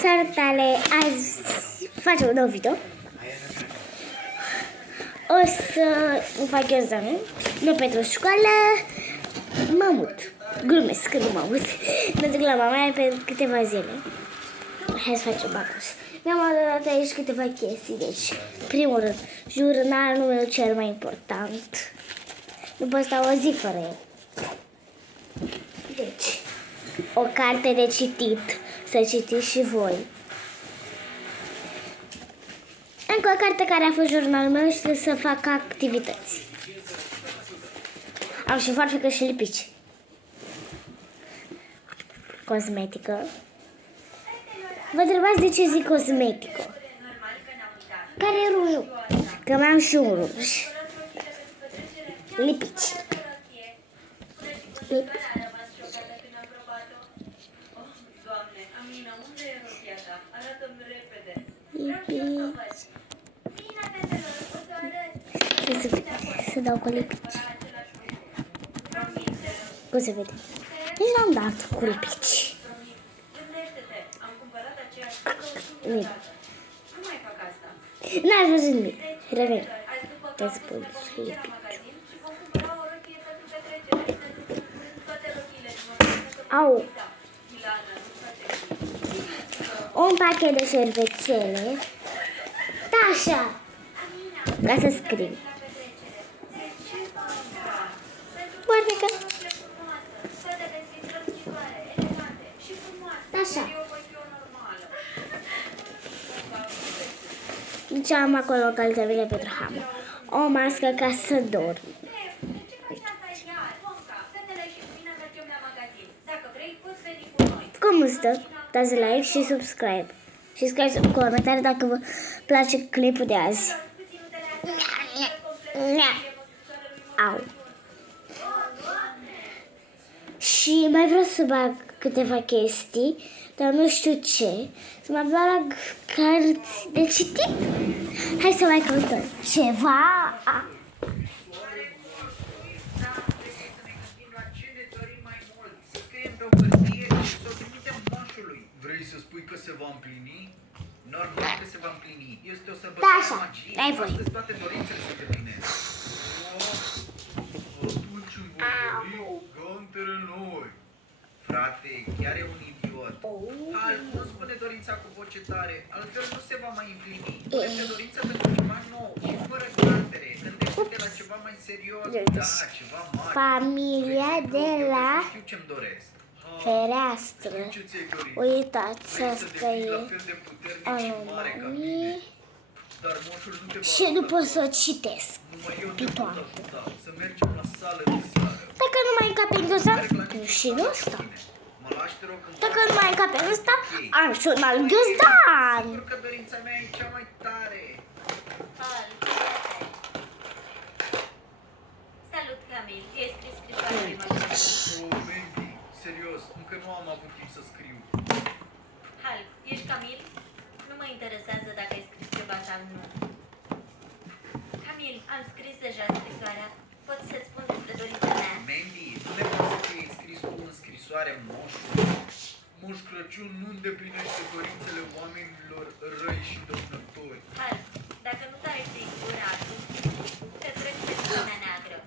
Salutare! Azi facem un nou video. O să fac examen. Nu pentru școală. Mă mut. Glumesc că nu mă mut. Mă duc la mama mea pe câteva zile. Hai să facem bacus. Mi-am adunat aici câteva chestii. Deci, primul rând, jurnalul meu cel mai important. Nu pot sta o zi fără el. Deci, o carte de citit. Să citiți și voi. Încă o carte care a fost jurnalul meu și să fac activități. Am și farfecă și lipici. Cosmetică. Vă întrebați de ce zic cosmetică? Care e rujul? Că mi-am și un ruj. Lipici. Să dau cu lipici. Cum se vede? Nici n-am dat cu lipici. N-aș văzut nimic. Revin. Trebuie să pun și lipici. Au. Un pachet de șervețele. Da, așa. Ca să scriu. Farfecă. Așa. Deci am acolo o încălțăminte pentru hamă. O mască ca să dorm. Cum stă? Dați like și subscribe. Și scrieți în comentarii dacă vă place clipul de azi. Au. Și mai vreau să bag câteva chestii, dar nu știu ce. Să mă bag cărți de citit. Hai să mai căutăm ceva. Vrei să spui că se va împlini? Normal că se va împlini. Este o sărbătoare Da, așa. magie. Ai voi. Astăzi toate dorințele se împlinesc. Atunci îmi voi dori gantere noi. Frate, chiar e un idiot. Al, nu spune dorința cu voce tare, altfel nu se va mai împlini. Este dorința pentru ceva nou și fără gantere. Gândește-te la ceva mai serios. Da, ceva mare. Familia de la Știu ce-mi doresc. fereastră. Uitați, Vrei să asta devii e la fel de puternic și mare ca mine, dar moșul nu te va și nu ajuta. pot să o citesc. Numai eu te pot ajuta. Să mergem la sală de seară. Dacă nu mai încape în ăsta, și nu ăsta. Mă lași, te rog, în Dacă pace. nu mai încape în ăsta, am și un alt ghiozdan. Sigur că dorința mea e cea mai tare. Salut, Camil. E scris scrisoarea de mașină. Oh, Mandy, serios, încă nu am avut timp să scriu. Hal, ești Camil? Nu mă interesează dacă ai scris ceva sau nu. Camil, am scris deja scrisoarea. Pot să-ți spun despre dorința mea? Mandy, nu ne poate să fie scris tu în scrisoare moșul. Moș Crăciun nu îndeplinește dorințele oamenilor răi și dăunători. Hal, dacă nu dai fi gura acum, te treci pe zona neagră.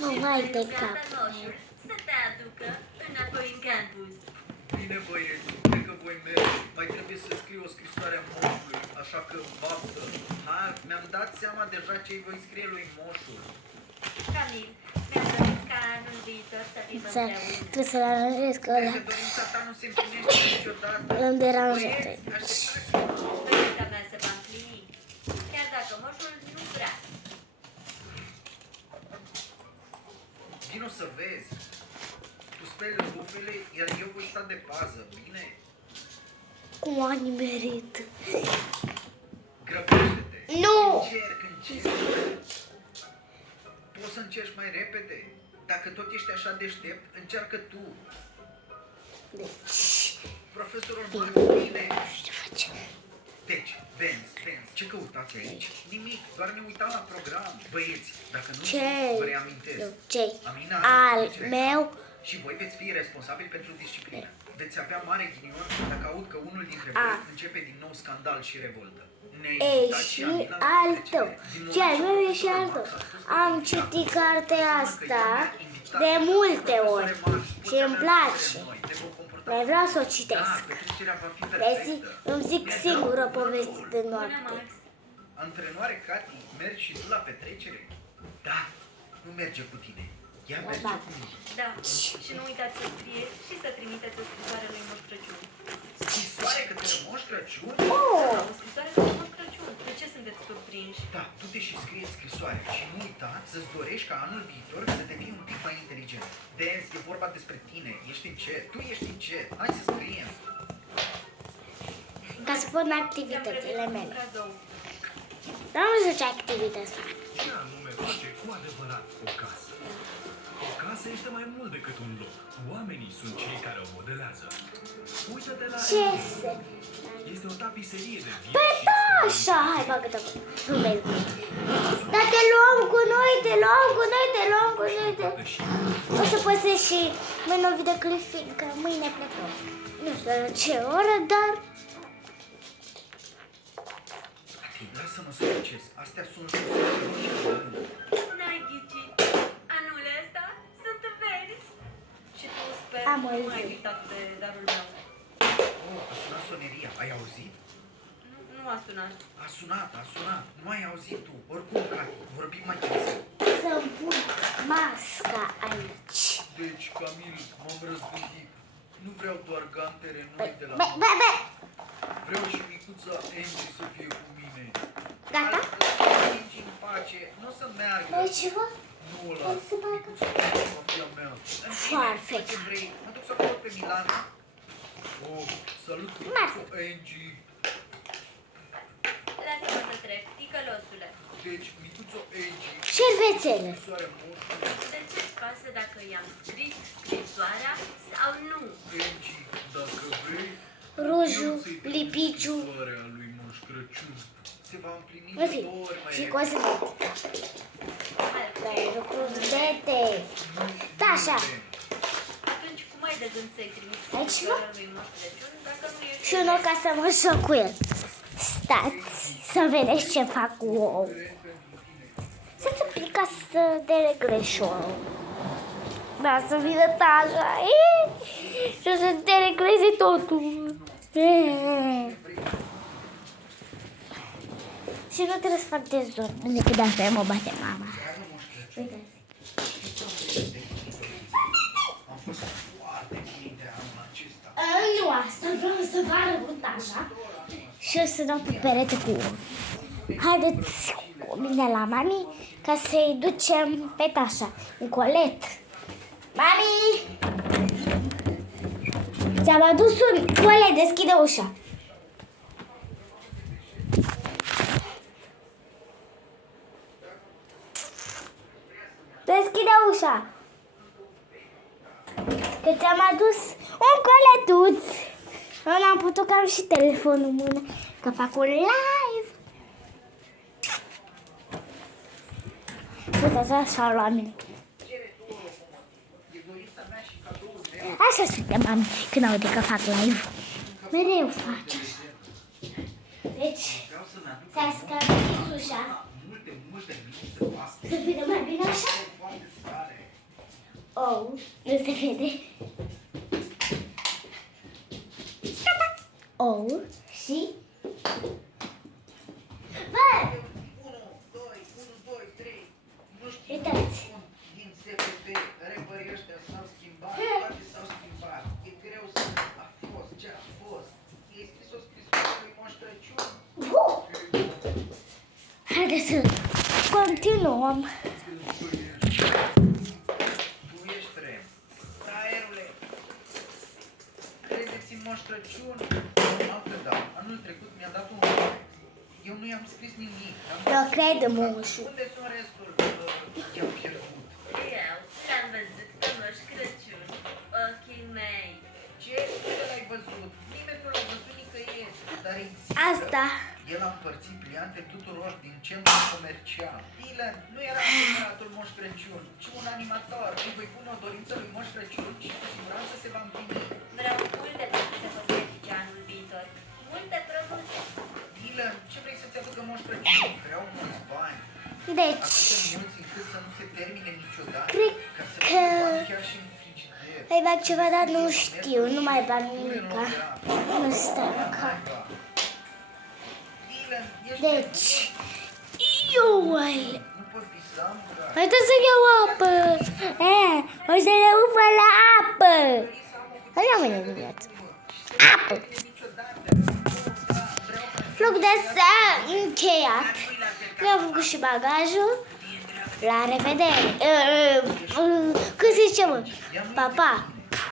Nu, Și vai de îl gata cap. moșul să te aducă înapoi în campus. Bine, băieți, cred că voi merge. Mai trebuie să scriu o scrisoare a moșului, așa că baftă. Hai, mi-am dat seama deja ce îi voi scrie lui moșul. Camil, mi-am dorit ca anul viitor să fim împreună. Trebuie să-l aranjez că ăla Dacă dorința ta nu se împlinește niciodată. îmi deranjează. Băieți, așteptați-mă. Dorința mea se va împlini, chiar dacă moșul nu vrea. Vino să vezi. Tu speli rufele, iar eu voi sta de pază, bine? Cum a nimerit. Grăbește-te. Nu! Încerc. Poți să încerci mai repede? Dacă tot ești așa deștept, încearcă tu. Deci, Profesorul Martin, ce face? Deci, Benz, ce căutați aici? Nimic, doar ne uitam la program. Băieți, dacă nu știți, vă reamintesc. Cei Amina al are 10 meu și voi veți fi responsabili pentru disciplină. veți avea mare ghinion dacă aud că unul dintre A. voi începe din nou scandal și revoltă. Ne-ai Ei, invitat și Amila la al petrecere. tău. Din moment Și al ce meu e profesorul și al Max tău. a spus că Am vom citit intra, cartea înseamnă că asta el ne-a invitat. de multe Profesore ori. Max, Și poți îmi avea place. încredere în noi, ne vom comporta Dar vreau să o frumos. citesc. Da, petrecerea va fi Vezi, perfectă. îmi zic Ne-a singură dat poveste cuvântul. de Bună, noapte. Max! Antrenoare Cati, mergi și tu la petrecere? Da, nu merge cu tine. Ea Da, merge da. cu mine. Da, și nu uitați să scrieți și să trimiteți o scrisoare lui Moș Crăciun. Scrisoare către Moș Crăciun? Oh, O scrisoare lui Moș Crăciun. De ce sunteți surprinși? Da, tu te și scrie scrisoare și nu uita să-ți dorești ca anul viitor să devii un pic mai inteligent. Dance, e vorba despre tine, ești încet, tu ești încet, hai să scriem. ca să pun Ți-am activitățile pregătit un mele. cadou. Dar nu știu ce activități fac. Ce anume face cu adevărat o casă? O casă este mai mult decât un loc. Oamenii sunt cei care o modelează. Uită-te la Ce Emily. se... Este o tapiserie de vieți Păi și da, străluciri. așa, hai bagă-te acolo. Nu merg. Dar te luăm cu noi, te luăm cu noi, te luăm cu noi. O să păsesc și mâine o videoclip, fiindcă mâine plecăm. Nu știu la ce oră, dar... Cati, lasă-mă să ghicesc, astea sunt șosete roșii de rând. N-ai ghicit. Anul ăsta sunt verzi. Și tu sper Am nu auzit. ai uitat de darul meu. Oh, a sunat soneria, ai auzit? Nu a sunat. A sunat, nu ai auzit tu. Oricum, Cati, vorbim mai târziu. Să-mi pun masca aici. Deci, Camil, m-am răzgândit. Nu vreau doar gantere noi Băi, de la băi, băi, băi. Vreau și micuța Angie să fie cu mine. Gata? Angie în pace, nu o să meargă. Vrei ceva? Nu ăla, Vrei să fac? micuța Angie va fi a mea. În fine, Foarte fă ce vrei, mă duc să caut pe Milana. Oh, salut micuța Angie. Lasă-mă să trec, ticălosule. Deci, micuța Angie, Șervețele. scrisoarea moșului. De ce-ți pasă dacă i-am scris scrisoarea sau nu? Angie, dacă vrei, Rujul, eu să-i trimit lipiciu. scrisoarea lui Moș Crăciun. Se va împlini În de fine, 2 ori mai și repede. cosmete. Hai, Dar e lucruri dete. Da, așa. atunci cum ai de gând să-i trimiți Aici, scrisoarea lui Moș Crăciun dacă nu ești... Și unul ca să mă joc cu el. Stați să vedeți ce fac cu ou. Să-ți un pic ca să dereglez și ouă. Da, să vină taja. Și o să deregleze totul. Și nu trebuie să fac dezordine, decât de-asta mă bate mama. Uite. Am fost foarte bine anul acesta. Nu asta, vreau să vă arăt așa. Și o să dau pe perete cu ouă. Haideți cu mine la mami ca să-i ducem pe tașa. Un colet. Mami! Ți-am adus un colet, deschide ușa. Deschide ușa. Că ți-am adus un coletuț. Nu am putut că am și telefonul în mână, că fac un live. Uite, așa la mine. Așa suntem, mami, când aude că fac live. Mereu faci așa. Deci, s-a scăpat ușa. Multe minute oaspeți. Să vină mai bine așa? Foarte tare. Oh, nu se vede. Oh, și... Bă! 1, 2, 3. Nu știu Uitați. din SPP, reperii ăștia s-au schimbat, toate s-au schimbat. E greu să a fost ce a fost. I-ai scris o scrisoare lui Moș Crăciun? Haideți să continuăm. Tu ești rem. Taierule, credeți-mi Moș Crăciun? Altă da. Anul trecut mi-a dat un rolex. Eu nu i-am scris nimic. Eu cred în moșu. Unde sunt restul? I-am pierdut. Eu l-am văzut pe Moș Crăciun. Ochii mei. Ce? Unde l-ai văzut? Nimeni nu l-a văzut nicăieri. Dar există. Asta El a împărțit pliante tuturor din centrul comercial. Dylan nu era adevăratul Moș Crăciun, ci un animator. Îi voi pune o dorință lui Moș Crăciun și cu siguranță se va împlini. Vreau multe produse cosmetice anul viitor. Multe produse. Dylan, ce vrei să-ți aducă Moș Crăciun? Vreau mulți bani. Deci, Atât de mulți încât să nu se termine niciodată. cred Ca să că fie bani chiar și în frigider. îi bag ceva, dar nu știu, nu mai bag nimica. Nu stă ca. Dylan, ești Deci, iuai. nu pot visa, mă, Mai trebuie să iau apă. O să le ufă la apă. Nu am mâine dimineață. Apă. Vlog de asta încheiat. Mi-am făcut și bagajul. La revedere. Cât se zice, mă? Pa, pa.